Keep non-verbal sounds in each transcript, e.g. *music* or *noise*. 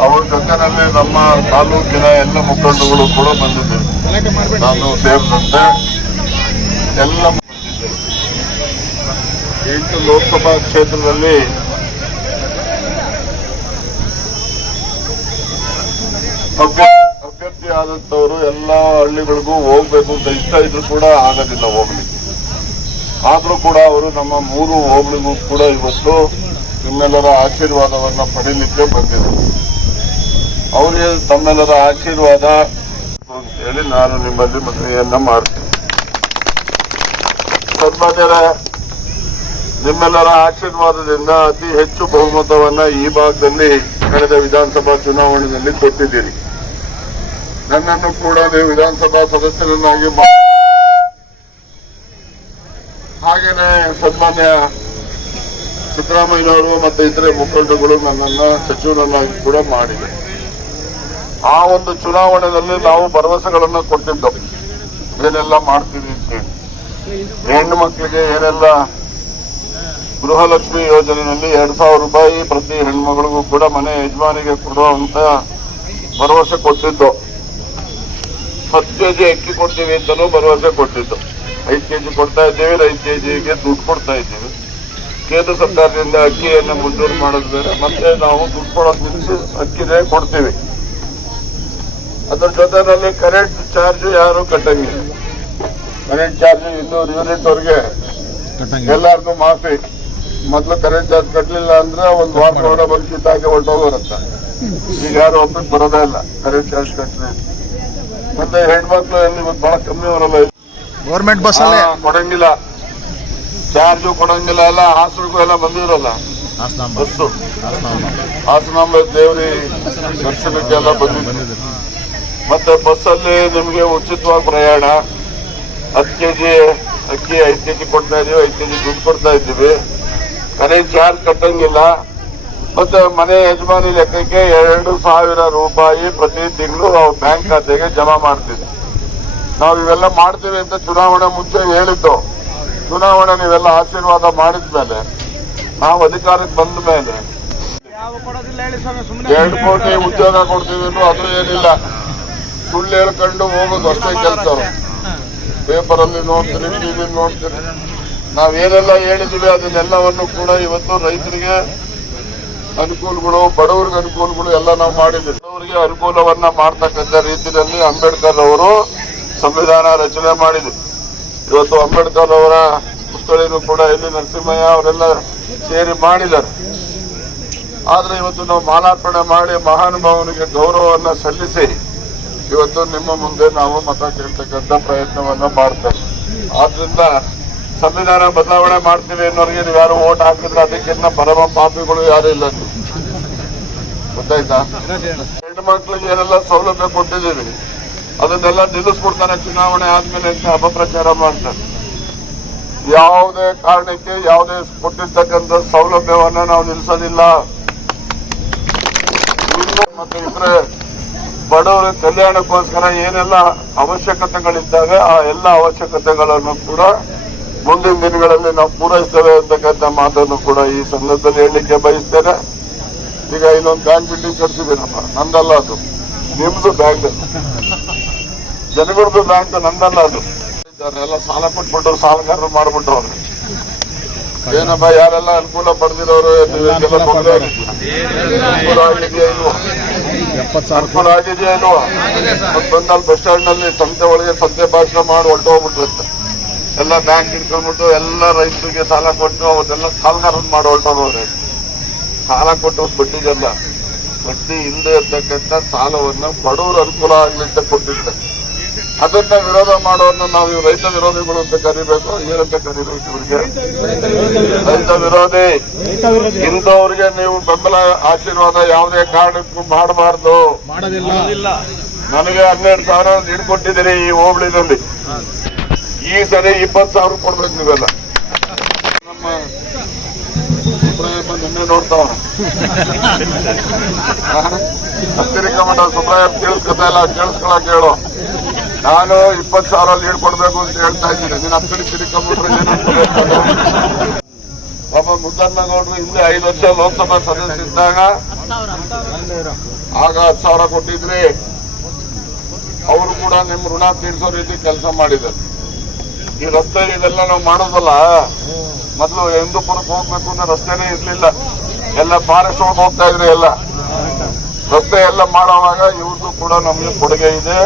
ಅವ್ರ ಜೊತೆನಲ್ಲಿ ನಮ್ಮ ತಾಲೂಕಿನ ಎಲ್ಲ ಮುಖಂಡಗಳು ಕೂಡ ಬಂದಿದ್ದರು. ನಾನು ಸೇರಿದಂತೆ ಎಲ್ಲ ಬಂದಿದ್ದರು ಎಂಟು ಲೋಕಸಭಾ ಕ್ಷೇತ್ರದಲ್ಲಿ ಅಭ್ಯ- ಅಭ್ಯರ್ಥಿ ಆದಂತವರು ಎಲ್ಲ ಹಳ್ಳಿಗಳಿಗೂ ಹೋಗ್ಬೇಕು ಅಂತ ಇಷ್ಟ ಇದ್ರು ಕೂಡ ಆಗೋದಿಲ್ಲ ಹೋಗ್ಲಿಕ್ಕೆ. ಆದ್ರೂ ಕೂಡ ಅವರು ನಮ್ಮ ಮೂರು ಹೋಗ್ಲಿಗೂ ಕೂಡ ಇವತ್ತು ನಿಮ್ಮೆಲ್ಲರ ಆಶೀರ್ವಾದವನ್ನ ಪಡೀಲಿಕ್ಕೆ ಬಂದಿದ್ರು ಅವರಿಗೆ ತಮ್ಮೆಲ್ಲರ ಆಶೀರ್ವಾದ ಹೇಳಿ ನಾನು ನಿಮ್ಮಲ್ಲಿ ಮನವಿಯನ್ನ ಮಾಡ್ತೀನಿ. ಸನ್ಮಾನ್ಯರ ನಿಮ್ಮೆಲ್ಲರ ಆಶೀರ್ವಾದದಿಂದ ಅತಿ ಹೆಚ್ಚು ಬಹುಮತವನ್ನ ಈ ಭಾಗದಲ್ಲಿ ಕಳೆದ ವಿಧಾನಸಭಾ ಚುನಾವಣೆಯಲ್ಲಿ ಕೊಟ್ಟಿದ್ದೀರಿ. ನನ್ನನ್ನು ಕೂಡ ನೀವು ವಿಧಾನಸಭಾ ಸದಸ್ಯರನ್ನಾಗಿ ಹಾಗೇನೇ ಸನ್ಮಾನ್ಯ ಸಿದ್ದರಾಮಯ್ಯನವರು ಮತ್ತೆ ಇತರೆ ಮುಖಂಡರುಗಳು ನನ್ನನ್ನು ಸಚಿವರನ್ನಾಗಿ ಕೂಡ ಮಾಡಿದೆ ಆ ಒಂದು ಚುನಾವಣೆಯಲ್ಲಿ ನಾವು ಭರವಸೆಗಳನ್ನು ಕೊಟ್ಟಿದ್ದೆವು. ಏನೆಲ್ಲ ಮಾಡ್ತೀವಿ ಅಂತ ಹೇಳಿ. ಹೆಣ್ಣು ಮಕ್ಕಳಿಗೆ ಏನೆಲ್ಲ ಗೃಹಲಕ್ಷ್ಮಿ ಯೋಜನೆಯಲ್ಲಿ ಎರಡ್ ಸಾವಿರ ರೂಪಾಯಿ ಪ್ರತಿ ಹೆಣ್ಮಗಳಿಗೂ ಕೂಡ ಮನೆ ಯಜಮಾನಿಗೆ ಕೊಡುವಂತ ಭರವಸೆ ಕೊಟ್ಟಿದ್ದು ಹತ್ತು ಕೆಜಿ ಅಕ್ಕಿ ಕೊಡ್ತೀವಿ ಅಂತಲೂ ಭರವಸೆ ಕೊಟ್ಟಿದ್ದು ಐದು ಕೆಜಿ ಕೊಡ್ತಾ ಇದ್ದೀವಿ, ಐದು ಕೆಜಿಗೆ ದುಡ್ಡು ಕೊಡ್ತಾ ಇದ್ದೀವಿ. ಕೇಂದ್ರ ಸರ್ಕಾರದಿಂದ ಅಕ್ಕಿಯನ್ನು ಮಂಜೂರು ಮಾಡೋದು ಬೇರೆ ಮತ್ತೆ ನಾವು ದುಡ್ಡು ಕೊಡೋದು ಅಕ್ಕಿನೇ ಕೊಡ್ತೀವಿ. ಅದ್ರ ಜೊತೆನಲ್ಲಿ ಕರೆಂಟ್ ಚಾರ್ಜ್ ಯಾರು ಕಟ್ಟಂಗಿಲ್ಲ. ಕರೆಂಟ್ ಚಾರ್ಜ್ ಇನ್ನೂರು ಯೂನಿಟ್ ವರೆಗೆ ಎಲ್ಲಾರ್ಗು ಮಾಫಿ. ಮೊದ್ಲು ಕರೆಂಟ್ ಚಾರ್ಜ್ ಕಟ್ಟಲಿಲ್ಲ ಅಂದ್ರೆ ಒಂದು ವಾರ ಹೊರ ಬಂದು ಕಿತ್ತಾಗಿ ಹೊರಟೋಗಿರುತ್ತ ಈಗ ಯಾರು ಒಬ್ಬರಿಗೆ ಬರೋದೇ ಇಲ್ಲ ಕರೆಂಟ್ ಚಾರ್ಜ್ ಕಟ್ಟಲಿ ಮತ್ತೆ ಹೆಣ್ಮಕ್ಳು ಎಲ್ಲಿ ಇವತ್ತು ಬಹಳ ಕಮ್ಮಿ ಅವರಲ್ಲ. ಗೌರ್ಮೆಂಟ್ ಬಸ್ ಅಲ್ಲೇ? ಕೊಡಂಗಿಲ್ಲ. ಚಾರ್ಜ್ ಕೊಡಂಗಿಲ್ಲ ಎಲ್ಲ ಹಾಸನಿಗೂ ಎಲ್ಲ ಬಂದಿರಲ್ಲ. ಬಸ್ಸು. ಹಾಸನಾಂಬ. ದೇವ್ರಿ ದರ್ಶನಕ್ಕೆಲ್ಲ ಬಂದಿದ್ರು. ಮತ್ತೆ ಬಸ್ಸಲ್ಲಿ ನಿಮಗೆ ಉಚಿತವಾಗಿ ಪ್ರಯಾಣ. ಹತ್ತು ಕೆ ಜಿ ಅಕ್ಕಿ ಐದು ಕೆಜಿ ಕೊಡ್ತಾ ಇದೀವಿ ಐದು ಕೆ ಜಿ ದುಡ್ಡು ಕೊಡ್ತಾ ಇದ್ದೀವಿ. ಕರೆಂಟ್ ಚಾರ್ಜ್ ಕಟ್ಟಂಗಿಲ್ಲ. ಮತ್ತೆ ಮನೆ ಯಜಮಾನಿ ಲೆಕ್ಕಕ್ಕೆ ಎರಡು ಸಾವಿರ ರೂಪಾಯಿ ಪ್ರತಿ ತಿಂಗಳು ನಾವು ಬ್ಯಾಂಕ್ ಖಾತೆಗೆ ಜಮಾ ಮಾಡ್ತೀವಿ. ನಾವು ಇವೆಲ್ಲ ಮಾಡ್ತೀವಿ ಅಂತ ಚುನಾವಣೆ ಮುಂಚೆ ಹೇಳಿದ್ದು. ಚುನಾವಣೆ ನೀವೆಲ್ಲ ಆಶೀರ್ವಾದ ಮಾಡಿದ ಮೇಲೆ ನಾವು ಅಧಿಕಾರಕ್ಕೆ ಬಂದ ಮೇಲೆ ಎರಡು ಕೋಟಿ ಉದ್ಯೋಗ ಕೊಡ್ತೀವಿ ಅನ್ನೋ ಅದು ಏನಿಲ್ಲ. ಸುಳ್ಳು ಹೇಳ್ಕೊಂಡು ಹೋಗೋದು ಅಷ್ಟೇ ಕೆಲಸ ಪೇಪರ್ ಅಲ್ಲಿ ನೋಡ್ತೀರಿ ಟಿವಿ ನೋಡ್ತೀರಿ ನಾವೇನೆಲ್ಲ ಹೇಳಿದೀವಿ, ಅದನ್ನೆಲ್ಲವನ್ನು ಕೂಡ ಇವತ್ತು ರೈತರಿಗೆ ಅನುಕೂಲಗಳು, ಬಡವರಿಗೆ ಅನುಕೂಲಗಳು ಎಲ್ಲ ನಾವು ಮಾಡಿದ್ದೀವಿ. ಬಡವರಿಗೆ ಅನುಕೂಲವನ್ನ ಮಾಡ್ತಕ್ಕಂಥ ರೀತಿಯಲ್ಲಿ ಅಂಬೇಡ್ಕರ್ ಅವರು ಸಂವಿಧಾನ ರಚನೆ ಮಾಡಿದ್ರು. ಇವತ್ತು ಅಂಬೇಡ್ಕರ್ ಅವರ ಪುಸ್ತಳಿನೂ ಕೂಡ ಇಲ್ಲಿ ನರಸಿಂಹಯ್ಯ ಅವರೆಲ್ಲ ಸೇರಿ ಮಾಡಿದ್ದಾರೆ. ಆದ್ರೆ ಇವತ್ತು ನಾವು ಮಾಲಾರ್ಪಣೆ ಮಾಡಿ ಮಹಾನುಭಾವನಿಗೆ ಗೌರವವನ್ನ ಸಲ್ಲಿಸಿ ಇವತ್ತು ನಿಮ್ಮ ಮುಂದೆ ನಾವು ಮತ ಕೇಳ್ತಕ್ಕಂಥ ಪ್ರಯತ್ನವನ್ನ ಮಾಡ್ತೇವೆ ಆದ್ರಿಂದ ಸಂವಿಧಾನ ಬದಲಾವಣೆ ಮಾಡ್ತೀವಿ ಅನ್ನೋರಿಗೆ ನೀವು ಯಾರು ಓಟ್ ಹಾಕಿದ್ರೆ ಅದಕ್ಕಿಂತ ಪರಮ ಪಾಪಿಗಳು ಯಾರು ಇಲ್ಲ. ಗೊತ್ತಾಯ್ತಾ? ಹೆಣ್ಣು ಮಕ್ಳಿಗೆ ಏನೆಲ್ಲ ಸೌಲಭ್ಯ ಕೊಟ್ಟಿದ್ದೀವಿ, ಅದನ್ನೆಲ್ಲ ನಿಲ್ಲಿಸ್ಬಿಡ್ತಾನೆ ಚುನಾವಣೆ ಆದ್ಮೇಲೆ ಅಂತ ಅಪಪ್ರಚಾರ ಮಾಡ್ತಾರೆ. ಯಾವುದೇ ಕಾರಣಕ್ಕೆ ಯಾವುದೇ ಕೊಟ್ಟಿರ್ತಕ್ಕಂಥ ಸೌಲಭ್ಯವನ್ನ ನಾವು ನಿಲ್ಲಿಸೋದಿಲ್ಲ. ಮತ್ತೆ ಇದ್ರೆ ಬಡವರ ಕಲ್ಯಾಣಕ್ಕೋಸ್ಕರ ಏನೆಲ್ಲ ಅವಶ್ಯಕತೆಗಳಿದ್ದಾವೆ, ಆ ಎಲ್ಲ ಅವಶ್ಯಕತೆಗಳನ್ನು ಕೂಡ ಮುಂದಿನ ದಿನಗಳಲ್ಲಿ ನಾವು ಪೂರೈಸ್ತೇವೆ ಅಂತಕ್ಕಂಥ ಮಾತನ್ನು ಕೂಡ ಈ ಸಂದರ್ಭದಲ್ಲಿ ಹೇಳಲಿಕ್ಕೆ ಬಯಸ್ತೇನೆ. ಈಗ ಇಲ್ಲೊಂದು ಬ್ಯಾಂಕ್ ಬಿಲ್ಡಿಂಗ್ ಕಟ್ಸಿದ್ದೀನಪ್ಪ, ನಂದಲ್ಲ ಅದು. ನಿಮ್ದು ಬ್ಯಾಂಕ್ ಜನಗಳದ್ದು ಬ್ಯಾಂಕ್, ನಂದಲ್ಲ ಅದು. ಎಲ್ಲ ಸಾಲ ಕೊಟ್ಬಿಟ್ಟು ಸಾಲಗಾರರು ಮಾಡ್ಬಿಟ್ಟವ್ರು ಏನಪ್ಪ, ಯಾರೆಲ್ಲ ಅನುಕೂಲ ಪಡೆದಿರೋರು ತೊಂದರೆ ಆಗಿದೆಯಾ ಇಲ್ವಾ ಬಂದಲ್ಲಿ ಬಸ್ ಸ್ಟ್ಯಾಂಡ್ನಲ್ಲಿ ಸಂತೆ ಒಳಗೆ ಸಂತೆ ಭಾಷಣ ಮಾಡಿ ಹೊರಟೋಗ್ಬಿಟ್ಟಿರುತ್ತೆ ಎಲ್ಲ ಬ್ಯಾಂಕ್ ಇಟ್ಕೊಂಡ್ಬಿಟ್ಟು ಎಲ್ಲ ರೈತರಿಗೆ ಸಾಲ ಕೊಟ್ಟು ಅವನ್ನೆಲ್ಲ ಸಾಲಗಾರನ್ ಮಾಡಿ ಹೊರಟೋಗ್ರೆ. ಸಾಲ ಕೊಟ್ಟು ಬಡ್ಡಿಗಲ್ಲ. ಬಡ್ಡಿ ಹಿಂದೆ ಇರ್ತಕ್ಕಂಥ ಸಾಲವನ್ನು ಬಡವರು ಅನುಕೂಲ ಆಗ್ಲಿ ಅಂತ ಕೊಟ್ಟಿರ್ತಾರೆ ಅದನ್ನ ವಿರೋಧ ಮಾಡೋದನ್ನ ನಾವು ರೈತ ವಿರೋಧಿಗಳು ಅಂತ ಕರಿಬೇಕು ಏನಂತ ಕರಿಬೇಕು ಇವರಿಗೆ. ರೈತ ವಿರೋಧಿ. ಇಂಥವ್ರಿಗೆ ನೀವು ಬೆಂಬಲ ಆಶೀರ್ವಾದ ಯಾವುದೇ ಕಾರಣಕ್ಕೂ ಮಾಡಬಾರ್ದು. ಮಾಡೋದಿಲ್ಲ. ನನಗೆ ಹನ್ನೆರಡು ಸಾವಿರ ನೀಡ್ ಕೊಟ್ಟಿದ್ದೀರಿ ಈ ಹೋಬಳಿನಲ್ಲಿ. ಈ ಸರಿ ಇಪ್ಪತ್ತು ಸಾವಿರ ಕೊಡ್ಬೇಕು ನೀವೆಲ್ಲ. ನಮ್ಮ ಸುಬ್ರಾಯಪ್ಪ ನಿನ್ನೆ ನೋಡ್ತಾವ *laughs* ಹತ್ತಿರಿಕ ಮಠ ಸುಬ್ರಾಯಪ್ಪ ಕೇಳಿಸ್ಕೊತಾ ಇಲ್ಲ ಕೇಳಿಸ್ಕೊಳಕ್ ಹೇಳು. ನಾನು ಇಪ್ಪತ್ ಸಾವಿರ ಲೀಡ್ ಕೊಡ್ಬೇಕು ಅಂತ ಹೇಳ್ತಾ ಇದ್ದೀನಿ. ನೀನು ಹತ್ತಿರ ತಿರ್ಕೊಂಬಿಟ್ರೆ ಬಾಬಾ ಪಾಪ ಮುದ್ದಣ್ಣಗೌಡರು ಹಿಂದೆ ಐದು ವರ್ಷ ಲೋಕಸಭಾ ಸದಸ್ಯ ಇದ್ದಾಗ ಆಗ ಹತ್ತು ಸಾವಿರ ಕೊಟ್ಟಿದ್ರಿ ಅವರು ಕೂಡ ನಿಮ್ ಋಣ ತೀರ್ಸೋ ರೀತಿ ಕೆಲಸ ಮಾಡಿದ್ದಾರೆ ಈ ರಸ್ತೆ ಇದೆಲ್ಲ ನಾವು ಮಾಡೋದಲ್ಲ, ಮೊದಲು ಹಿಂದೂಪುರಕ್ಕೆ ಹೋಗ್ಬೇಕು ಅಂದ್ರೆ ರಸ್ತೆನೇ ಇರ್ಲಿಲ್ಲ. ಎಲ್ಲ ಫಾರೆಸ್ಟ್ ಒಳಗೆ ಹೋಗ್ತಾ ಇದ್ರಿ ಎಲ್ಲ. ರಸ್ತೆ ಎಲ್ಲ ಮಾಡೋವಾಗ ಇವ್ರದ್ದು ಕೂಡ ನಮ್ಗೆ ಕೊಡುಗೆ ಇದೆ.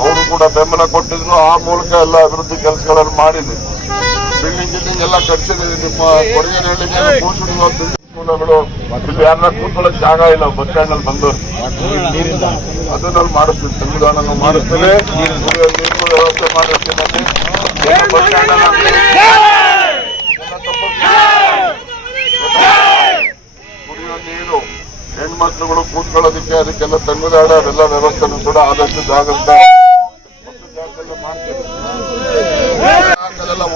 ಅವರು ಕೂಡ ಬೆಂಬಲ ಕೊಟ್ಟಿದ್ರು. ಆ ಮೂಲಕ ಎಲ್ಲ ಅಭಿವೃದ್ಧಿ ಕೆಲಸಗಳನ್ನು ಮಾಡಿದ್ವಿ. ಬಿಲ್ಡಿಂಗ್ ಗಿಲ್ಡಿಂಗ್ ಎಲ್ಲ ಕಟ್ಸಿದ್ವಿ. ನಿಮ್ಮ ಕೊಡುಗೆ ಸ್ಕೂಲಗಳು ಇಲ್ಲಿ ಯಾರನ್ನ ಕೂತ್ಕೊಳ್ಳೋಕೆ ಜಾಗ ಇಲ್ಲ, ಬಸ್ ಸ್ಟ್ಯಾಂಡ್ ಅಲ್ಲಿ ಬಂದವರು. ಅದನ್ನ ಮಾಡಿಸ್ತೀವಿ. ಸಂವಿಧಾನ ಮಾಡಿಸ್ತೇವೆ. ವ್ಯವಸ್ಥೆ ಮಾಡಿರ್ತೀವಿ ಕುಡಿಯೋ ನೀರು. ಹೆಣ್ಮಕ್ಳುಗಳು ಕೂತ್ಕೊಳ್ಳೋದಕ್ಕೆ ಅದಕ್ಕೆಲ್ಲ ತಂಗುದಾಡ ಅವೆಲ್ಲ ವ್ಯವಸ್ಥೆನೂ ಕೂಡ ಆದಷ್ಟು ಜಾಗೃತ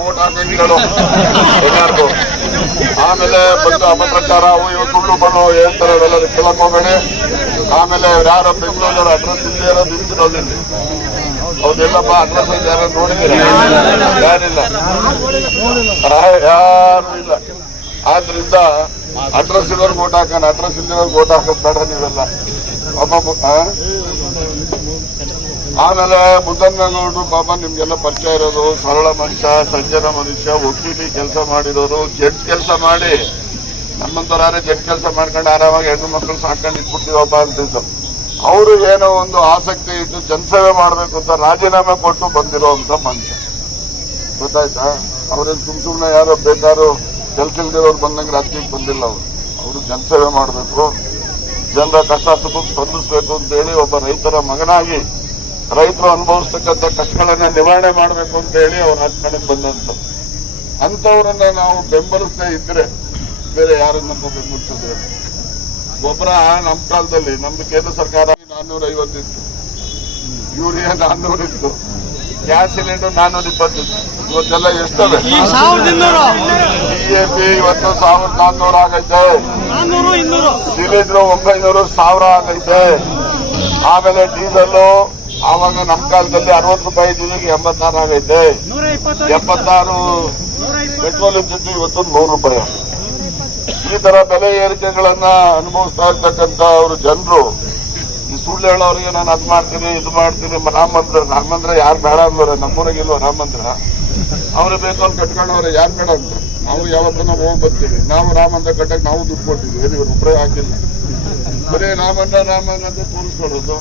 ಓಟ್ ಎಲ್ಲಾರ್ಗು. ಆಮೇಲೆ ಬಂದು ಅಪಪ್ರಚಾರ, ಅವು ಇವು ಸುಳ್ಳು ಬಣ್ಣು ಹೇಳ್ತಾರೆ ಅವೆಲ್ಲ ಕೇಳಕ್ ಹೋಗಬೇಡಿ ಆಮೇಲೆ ಯಾರ ಬೆಂಗಳೂರ ಅಡ್ರೆಸ್ ಇಲ್ಲದೆ ಇರೋದು ನಿಂತಿರೋದಿಲ್ಲ. ಹೌದಿಲ್ಲಪ್ಪ ಅಡ್ರೆಸ್ ಯಾರು ನೋಡಿದ್ದೀರಿ? ಯಾರಿಲ್ಲ. ಯಾರು ಇಲ್ಲ. ಆದ್ರಿಂದ ಅಡ್ರೆಸ್ ಇರೋರ್ಗೆ ಓಟ್ ಹಾಕೋಣ ಅಡ್ರೆಸ್ ಇಲ್ದಿರೋರ್ಗೆ ಓಟ್ ಹಾಕೋದ್ ಬೇಡ ನೀವೆಲ್ಲ. ಆ? ಆಮೇಲೆ ಮುದ್ದನಗೌಡರು ಪಾಪ ನಿಮ್ಗೆಲ್ಲ ಪರಿಚಯ ಇರೋದು, ಸರಳ ಮನುಷ್ಯ, ಸಜ್ಜನ ಮನುಷ್ಯ ವಕೀಲಿ ಕೆಲಸ ಮಾಡಿರೋರು, ಜಡ್ ಕೆಲಸ ಮಾಡಿ ನಮ್ಮಂತವ್ರೆ ಜಡ್ ಕೆಲಸ ಮಾಡ್ಕೊಂಡು ಆರಾಮಾಗಿ ಹೆಣ್ಣು ಮಕ್ಕಳು ಸಾಕೊಂಡು ಇಟ್ಬಿಟ್ಟಿವಪ್ಪ ಅಂತಿದ್ದು ಅವರು ಏನೋ ಒಂದು ಆಸಕ್ತಿ ಇಟ್ಟು ಜನಸೇವೆ ಮಾಡಬೇಕು ಅಂತ ರಾಜೀನಾಮೆ ಕೊಟ್ಟು ಬಂದಿರುವಂತ ಮನುಷ್ಯ. ಗೊತ್ತಾಯ್ತಾ? ಅವ್ರಿಗೆ ಸುಮ್ ಸುಮ್ನೆ ಯಾರೋ ಬೇಕಾದ್ರು ಕೆಲ್ಸ ಬಂದಂಗೆ ರಾಜಕೀಯಕ್ಕೆ ಬಂದಿಲ್ಲ ಅವರು. ಅವರು ಜನಸೇವೆ ಮಾಡಬೇಕು, ಜನರ ಕಷ್ಟ ಸುಖ ಸ್ಪಂದಿಸಬೇಕು ಅಂತ ಹೇಳಿ ಒಬ್ಬ ರೈತರ ಮಗನಾಗಿ, ರೈತರು ಅನುಭವಿಸ್ತಕ್ಕಂಥ ಕಷ್ಟಗಳನ್ನ ನಿವಾರಣೆ ಮಾಡಬೇಕು ಅಂತ ಹೇಳಿ ಅವ್ರ ರಾಜಕಾರಣಕ್ಕೆ ಬಂದಂತ ಅಂತವ್ರನ್ನ ನಾವು ಬೆಂಬಲಿಸದೇ ಇದ್ರೆ ಬೇರೆ ಯಾರನ್ನ ಬೆಂಬಲಿಸಿದ್ರೆ ಗೊಬ್ಬರ ನಮ್ಮ ಕಾಲದಲ್ಲಿ, ನಮ್ದು ಕೇಂದ್ರ ಸರ್ಕಾರ ನಾನ್ನೂರ ಐವತ್ತಿತ್ತು ಯೂರಿಯಾ ನಾನ್ನೂರಿತ್ತು. ಗ್ಯಾಸ್ ಸಿಲಿಂಡರ್ ನಾನ್ನೂರ ಇಪ್ಪತ್ತಿತ್ತು ಇವತ್ತೆಲ್ಲ ಎಷ್ಟವೆ? ಬಿಜೆಪಿ ಇವತ್ತು ಸಾವಿರದ ನಾನ್ನೂರ ಆಗೈತೆ. ಸಿಲಿಂಡ್ರು ಒಂಬೈನೂರು ಸಾವಿರ ಆಗೈತೆ. ಆಮೇಲೆ ಡೀಸೆಲ್ ಆವಾಗ ನಮ್ಮ ಕಾಲದಲ್ಲಿ ಅರವತ್ತು ರೂಪಾಯಿ ಇದ್ದಿದ್ದಕ್ಕೆ ಎಂಬತ್ತಾರು ಆಗೈತೆ. ಎಪ್ಪತ್ತಾರು ಪೆಟ್ರೋಲ್ ಇದ್ದಿದ್ದು ಇವತ್ತು ನೂರು ರೂಪಾಯಿ. ಈ ತರ ಬೆಲೆ ಏರಿಕೆಗಳನ್ನ ಅನುಭವಿಸ್ತಾ ಇರ್ತಕ್ಕಂತ ಅವರು ಜನರು ಈ ಸುಳ್ಳು ಹೇಳೋರಿಗೆ ನಾನು ಅದ್ ಮಾಡ್ತೀನಿ ಇದು ಮಾಡ್ತೀನಿ ರಾಮ ಮಂದಿರ ರಾಮ ಮಂದಿರ ಯಾರು ಬೇಡ ಅಂದವ್ರೆ ನಮ್ಮೂರಾಗಿಲ್ವ ರಾಮ ಮಂದಿರ ಅವ್ರು ಬೇಕು ಕಟ್ಕೊಂಡು ಕಟ್ಕೊಂಡವ್ರೆ ಯಾರು ಬೇಡ ನಾವು ಯಾವತ್ತೂ ನಾವು ಹೋಗಿ ಬರ್ತೀವಿ. ನಾವು ರಾಮ ಅಂತ ಕಟ್ಟಕ್ಕೆ ನಾವು ದುಡ್ಡು ಕೊಟ್ಟಿದ್ವಿ ಇವರು ಒಬ್ಬರೇ ಹಾಕಿಲ್ಲ. ಬರೀ ರಾಮಣ್ಣ ರಾಮಣ್ಣ ಅಂತ ತೋರಿಸ್ಕೊಡೋದು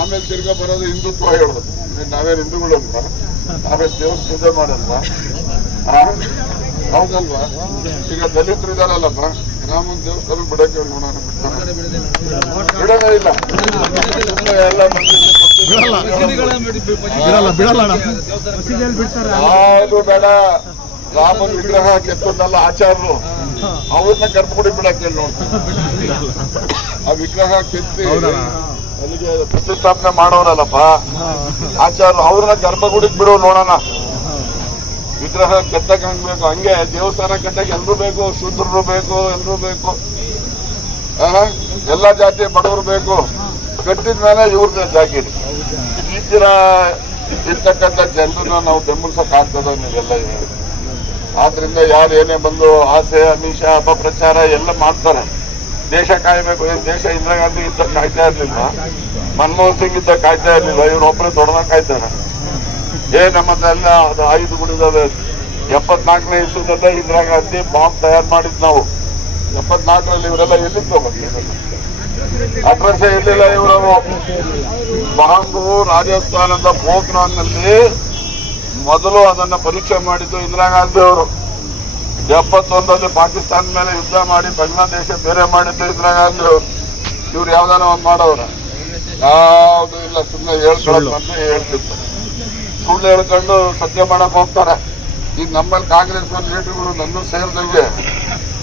ಆಮೇಲೆ ತಿರ್ಗಾ ಬರೋದು ಹಿಂದುತ್ವ ಹೇಳೋದು. ನಾವೇನು ಹಿಂದೂಗಳು ಹಿಂದೂಗಳಲ್ವಾ? ನಾವೇನು ದೇವ್ರ ಪೂಜೆ ಮಾಡಲ್ವಾ? ಹೌದಲ್ವಾ? ಈಗ ದಲಿತರು ಇದಾರಲ್ಲಪ್ಪ. ರಾಮನ್ ದೇವಸ್ಥಾನ ಬಿಡಕ್ಕೆ ನೋಡೋಣ ಬಿಡೋದೇ ಇಲ್ಲ. ಎಲ್ಲ ಯಾರು ಬೇಡ. ರಾಮನ ವಿಗ್ರಹ ಕೆತ್ತೊಂದಲ್ಲ ಆಚಾರರು ಅವ್ರನ್ನ ಕರ್ಕೊಂಡು ಬಿಡಕ್ಕೆ ಹೇಳಿ ನೋಡಿ ಆ ವಿಗ್ರಹ ಕೆತ್ತಿ. ಅಲ್ಲಿಗೆ ಪ್ರತಿಷ್ಠಾಪನೆ ಮಾಡೋರಲ್ಲಪ್ಪ. ಆಚಾರ್ಯ ಅವ್ರನ್ನ ಗರ್ಭಗುಡಿಗೆ ಬಿಡೋ ನೋಡೋಣ. ವಿಗ್ರಹ ಕಟ್ಟಕ್ಕೆ ಹಂಗ್ ಬೇಕು, ಹಂಗೆ ದೇವಸ್ಥಾನ ಕಟ್ಟಕ್ಕೆ ಎಲ್ರು ಬೇಕು, ಶೂದ್ರರು ಬೇಕು, ಎಲ್ರು ಬೇಕು? ಎಲ್ಲಾ ಜಾತಿ ಬಡವರು ಬೇಕು. ಕಟ್ಟಿದ ಮೇಲೆ ಇವ್ರನ್ನ ಜಾಗಿರಿ ಈ ತರ ಇರ್ತಕ್ಕಂಥ ಜನರನ್ನ ನಾವು ಬೆಂಬಲಿಸಕ್ ಆಗ್ತದ ನೀವೆಲ್ಲ ಆದ್ರಿಂದ ಯಾರು ಏನೇ ಬಂದು ಆಸೆ, ಅಮಿಷ, ಅಪಪ್ರಚಾರ ಎಲ್ಲ ಮಾಡ್ತಾರೆ. ದೇಶ ಕಾಯಬೇಕು ದೇಶ ಇಂದಿರಾ ಗಾಂಧಿ ಇದ್ದ ಕಾಯ್ತಾ ಇರ್ಲಿಲ್ಲ, ಮನಮೋಹನ್ ಸಿಂಗ್ ಇದ್ದ ಕಾಯ್ತಾ ಇರ್ಲಿಲ್ಲ ಇವ್ರೊಬ್ಬರೇ ದೊಡ್ಡದ ಕಾಯ್ತಾರೆ. ಏ ನಮ್ಮದೆಲ್ಲ ಅದು ಆಯುಧಗಳಿದಾವೆ ಎಪ್ಪತ್ನಾಲ್ಕನೇ ಇಸ್ವಿನಲ್ಲೇ ಇಂದಿರಾ ಗಾಂಧಿ ಬಾಂಬ್ ತಯಾರು ಮಾಡಿದ್ ನಾವು. ಎಪ್ಪತ್ನಾಲ್ಕರಲ್ಲಿ ಇವರೆಲ್ಲ ಎಲ್ಲಿಂದ ಹೋಗೋದು ಅಡ್ರೆಸ್ ಎಲ್ಲಿಲ್ಲ ಇವರು ಬಾಂಬು ರಾಜಸ್ಥಾನದ ಪೋಖ್ರಾನ್ನಲ್ಲಿ ಮೊದಲು ಅದನ್ನ ಪರೀಕ್ಷೆ ಮಾಡಿದ್ದು ಇಂದಿರಾ ಗಾಂಧಿ ಅವರು. ಎಪ್ಪತ್ತೊಂದರಲ್ಲಿ ಪಾಕಿಸ್ತಾನ ಮೇಲೆ ಯುದ್ಧ ಮಾಡಿ ಬಾಂಗ್ಲಾದೇಶ ಬೇರೆ ಮಾಡಿದ್ದು ಇಂದಿರಾ ಗಾಂಧಿ ಅವರು. ಇವ್ರು ಯಾವ್ದಾನ ಒಂದು ಮಾಡವ್ರ. ಯಾವುದು ಇಲ್ಲ ಸುಮ್ಮನೆ ಅಂತ ಹೇಳ್ತಿರ್ತಾರೆ. ಸುಳ್ಳು ಹೇಳ್ಕೊಂಡು ಸತ್ಯ ಮಾಡಕ್ ಹೋಗ್ತಾರೆ. ಈಗ ನಮ್ಮಲ್ಲಿ ಕಾಂಗ್ರೆಸ್ ಲೀಡರ್ಗಳು ನನ್ನ ಸೇರಿದಂಗೆ.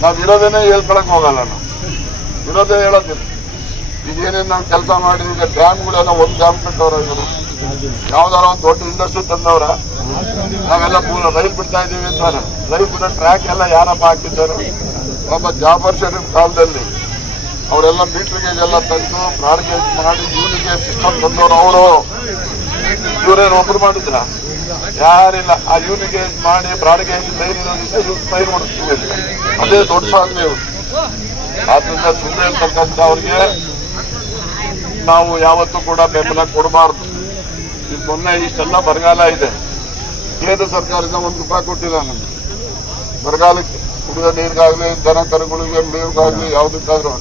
ನಾವು ಇರೋದೇನೆ ಹೇಳ್ಕೊಳಕ್ ಹೋಗಲ್ಲ ನಾವು. ಇರೋದೇ ಹೇಳೋದಿಲ್ಲ. ಈಗ ಏನೇನ್ ನಾವು ಕೆಲಸ ಮಾಡಿದ್ವಿ, ಈಗ ಡ್ಯಾಮ್ಗಳೆಲ್ಲ ಒಂದ್ ಡ್ಯಾಮ್ ಕಟ್ಟವ್ರ ಇವರು ಯಾವ್ದಾರ ಒಂದು ದೊಡ್ಡ ಇಂಡಸ್ಟ್ರಿ ತಂದವ್ರ, ನಾವೆಲ್ಲ ರೈಲ್ ಬಿಡ್ತಾ ಇದೀವಿ ಅಂತಾರೆ. ರೈಲ್ ಬಿಡೋ ಟ್ರ್ಯಾಕ್ ಎಲ್ಲ ಯಾರಪ್ಪ ಹಾಕಿದ್ದಾರೆ? ಒಬ್ಬ ಜಾಫರ್ ಶರೀಫ್ ಕಾಲದಲ್ಲಿ. ಅವರೆಲ್ಲ ಮೀಟರ್ ಗೇಜ್ ಎಲ್ಲ ತಂದು ಬ್ರಾಡ್ ಗೇಜ್ ಮಾಡಿ ಯೂನಿಗೇಜ್ ಸಿಸ್ಟಮ್ ತಂದವರು ಅವರು. ಇವರೇನು ಒಬ್ಬರು ಮಾಡಿದ್ರ? ಯಾರಿಲ್ಲ. ಆ ಯೂನಿಗೇಜ್ ಮಾಡಿ ಬ್ರಾಡ್ಗೇಜ್ ಲೈನ್ ಸೈನ್ ಮಾಡಿಸ್ತೀವಿ. ಅದೇ ದೊಡ್ಡ ಸಾಧನೆ ಇವರು ಆದ್ರಿಂದ ಸುಮ್ಮನೆ ಇರ್ತಕ್ಕಂಥ ಅವ್ರಿಗೆ ನಾವು ಯಾವತ್ತೂ ಕೂಡ ಬೆಂಬಲ ಕೊಡಬಾರ್ದು. ಇದು ಮೊನ್ನೆ ಇಷ್ಟೆಲ್ಲ ಬರಗಾಲ ಇದೆ. ಕೇಂದ್ರ ಸರ್ಕಾರದಿಂದ ಒಂದು ರೂಪಾಯಿ ಕೊಟ್ಟಿಲ್ಲ ನಮ್ಗೆ. ಬರಗಾಲಕ್ಕೆ ಕುಡಿದ ನೀರಿಗಾಗ್ಲಿ ದನ ಕರುಗಳಿಗೆ, ಮೇವಿಗಾಗ್ಲಿ, ಯಾವುದಕ್ಕಾದ್ರೂ.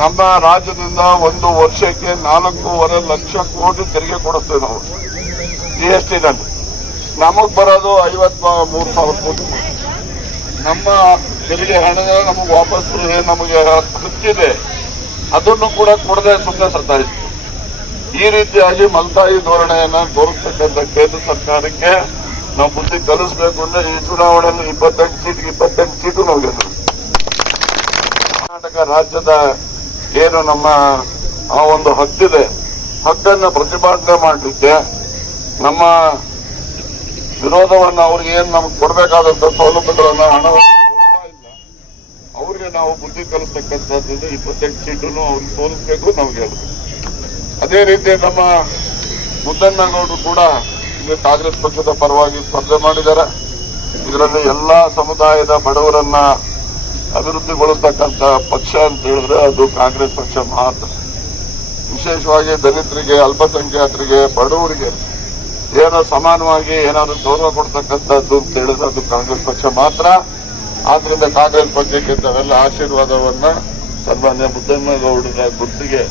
ನಮ್ಮ ರಾಜ್ಯದಿಂದ ಒಂದು ವರ್ಷಕ್ಕೆ ನಾಲ್ಕೂವರೆ ಲಕ್ಷ ಕೋಟಿ ತೆರಿಗೆ ಕೊಡುತ್ತೇವೆ ನಾವು. ಜಿ ಎಸ್ ಟಿನಲ್ಲಿ ನಮಗ್ ಬರೋದು ಐವತ್ ಮೂರು ಸಾವಿರ ಕೋಟಿ. ನಮ್ಮ ತೆರಿಗೆ ಹಣದ ನಮಗೆ ವಾಪಸ್ ನಮಗೆ ಹಕ್ಕಿದೆ ಅದನ್ನು ಕೂಡ ಕೊಡದೆ ಸುಮ್ಮನೆ ಸತ್ತಾಯಿತು ಈ ರೀತಿಯಾಗಿ ಮಲ್ತಾಯಿ ಧೋರಣೆಯನ್ನು ತೋರಿಸ್ತಕ್ಕಂಥ ಕೇಂದ್ರ ಸರ್ಕಾರಕ್ಕೆ ನಾವು ಬುದ್ಧಿ ಕಲಿಸಬೇಕು ಅಂದ್ರೆ ಈ ಚುನಾವಣೆಯಲ್ಲಿ ಇಪ್ಪತ್ತೆಂಟು ಸೀಟ್ ಇಪ್ಪತ್ತೆಂಟು ಸೀಟು ನಾವು ಕರ್ನಾಟಕ ರಾಜ್ಯದ ಏನು ನಮ್ಮ ಆ ಒಂದು ಹಕ್ಕಿದೆ, ಹಕ್ಕನ್ನು ಪ್ರತಿಭಟನೆ ಮಾಡಲಿಕ್ಕೆ ನಮ್ಮ ವಿರೋಧವನ್ನು ಅವ್ರಿಗೆ ಏನು ನಮ್ಗೆ ಕೊಡಬೇಕಾದಂತಹ ಸೌಲಭ್ಯಗಳನ್ನು ಹಣವನ್ನು ಇಲ್ಲ. ಅವ್ರಿಗೆ ನಾವು ಬುದ್ಧಿ ಕಲಿಸ್ತಕ್ಕಂಥದ್ದು ಇಪ್ಪತ್ತೆಂಟು ಸೀಟನ್ನು ಅವ್ರಿಗೆ ಸೋಲಿಸಬೇಕು ನಾವು ಹೇಳ್ಬೇಕು. ಅದೇ ರೀತಿ ನಮ್ಮ ಮುದ್ದಣ್ಣಗೌಡರು ಕೂಡ ಇಲ್ಲಿ ಕಾಂಗ್ರೆಸ್ ಪಕ್ಷದ ಪರವಾಗಿ ಸ್ಪರ್ಧೆ ಮಾಡಿದ್ದಾರೆ. ಇದರಲ್ಲಿ ಎಲ್ಲಾ ಸಮುದಾಯದ ಬಡವರನ್ನ ಅಭಿವೃದ್ಧಿಗೊಳಿಸ್ತಕ್ಕಂಥ ಪಕ್ಷ ಅಂತ ಹೇಳಿದ್ರೆ ಅದು ಕಾಂಗ್ರೆಸ್ ಪಕ್ಷ ಮಾತ್ರ. ವಿಶೇಷವಾಗಿ ದಲಿತರಿಗೆ, ಅಲ್ಪಸಂಖ್ಯಾತರಿಗೆ, ಬಡವರಿಗೆ ಏನೋ ಸಮಾನವಾಗಿ ಏನಾದ್ರೂ ಗೌರವ ಕೊಡ್ತಕ್ಕಂಥದ್ದು ಅಂತ ಹೇಳಿದ್ರೆ ಅದು ಕಾಂಗ್ರೆಸ್ ಪಕ್ಷ ಮಾತ್ರ. ಆದ್ರಿಂದ ಕಾಂಗ್ರೆಸ್ ಪಕ್ಷಕ್ಕೆ ತಾವೆಲ್ಲ ಆಶೀರ್ವಾದವನ್ನ ಸನ್ಮಾನ್ಯ ಮುದ್ದಣ್ಣಗೌಡರ ಗುರ್ತಿಗೆ